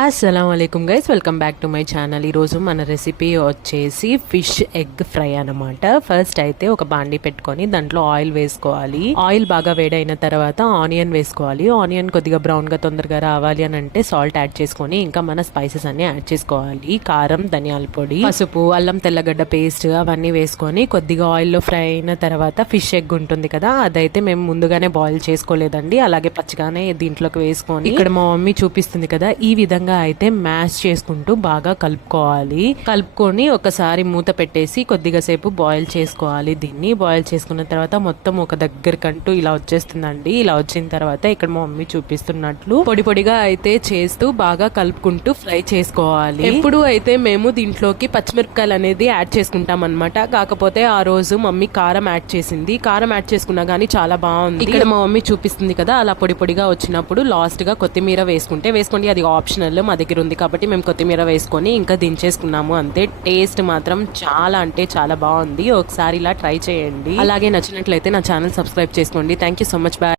అస్సలాముఅలైకుం guys, welcome back to my channel. ఈరోజు మన recipe వచ్చేసి ఫిష్ ఎగ్ ఫ్రై అనమాట. ఫస్ట్ అయితే ఒక బాండీ పెట్టుకొని దాంట్లో ఆయిల్ వేసుకోవాలి. ఆయిల్ బాగా వేడైన తర్వాత ఆనియన్ వేసుకోవాలి. ఆనియన్ కొద్దిగా బ్రౌన్ గా తొందరగా రావాలి అని అంటే సాల్ట్ యాడ్ చేసుకొని ఇంకా మన స్పైసెస్ అన్ని యాడ్ చేసుకోవాలి. కారం, ధనియాల పొడి, పసుపు, అల్లం తెల్లగడ్డ పేస్ట్ అవన్నీ వేసుకొని కొద్దిగా ఆయిల్లో ఫ్రై అయిన తర్వాత ఫిష్ ఎగ్ ఉంటుంది కదా, అదైతే మేము ముందుగానే బాయిల్ చేసుకోలేదండి, అలాగే పచ్చిగానే దీంట్లోకి వేసుకొని ఇక్కడ మా మమ్మీ చూపిస్తుంది కదా ఈ విధంగా అయితే మ్యాష్ చేసుకుంటూ బాగా కలుపుకొని ఒకసారి మూత పెట్టేసి కొద్దిగా సేపు బాయిల్ చేసుకోవాలి. దీన్ని బాయిల్ చేసుకున్న తర్వాత మొత్తం ఒక దగ్గరకంటూ ఇలా వచ్చేస్తుందండి. ఇలా వచ్చిన తర్వాత ఇక్కడ మా మమ్మీ చూపిస్తున్నట్లు పొడి పొడిగా అయితే చేస్తూ బాగా కలుపుకుంటూ ఫ్రై చేసుకోవాలి. ఎప్పుడు అయితే మేము దీంట్లోకి పచ్చిమిరపకాయలు అనేది యాడ్ చేసుకుంటాం అనమాట. కాకపోతే ఆ రోజు మమ్మీ కారం యాడ్ చేసింది. కారం యాడ్ చేసుకున్నా గానీ చాలా బాగుంది. ఇక్కడ మా మమ్మీ చూపిస్తుంది కదా, అలా పొడి పొడిగా వచ్చినప్పుడు లాస్ట్ గా కొత్తిమీర వేసుకోండి, అది ఆప్షనల్. మా దగ్గర ఉంది కాబట్టి మేము కొత్తిమీర వేసుకొని ఇంకా దించేసుకున్నాము అంతే. టేస్ట్ మాత్రం చాలా అంటే చాలా బాగుంది. ఒకసారి ఇలా ట్రై చేయండి. అలాగే నచ్చినట్లయితే నా ఛానల్ సబ్స్క్రైబ్ చేసుకోండి. Thank you so much. Bye.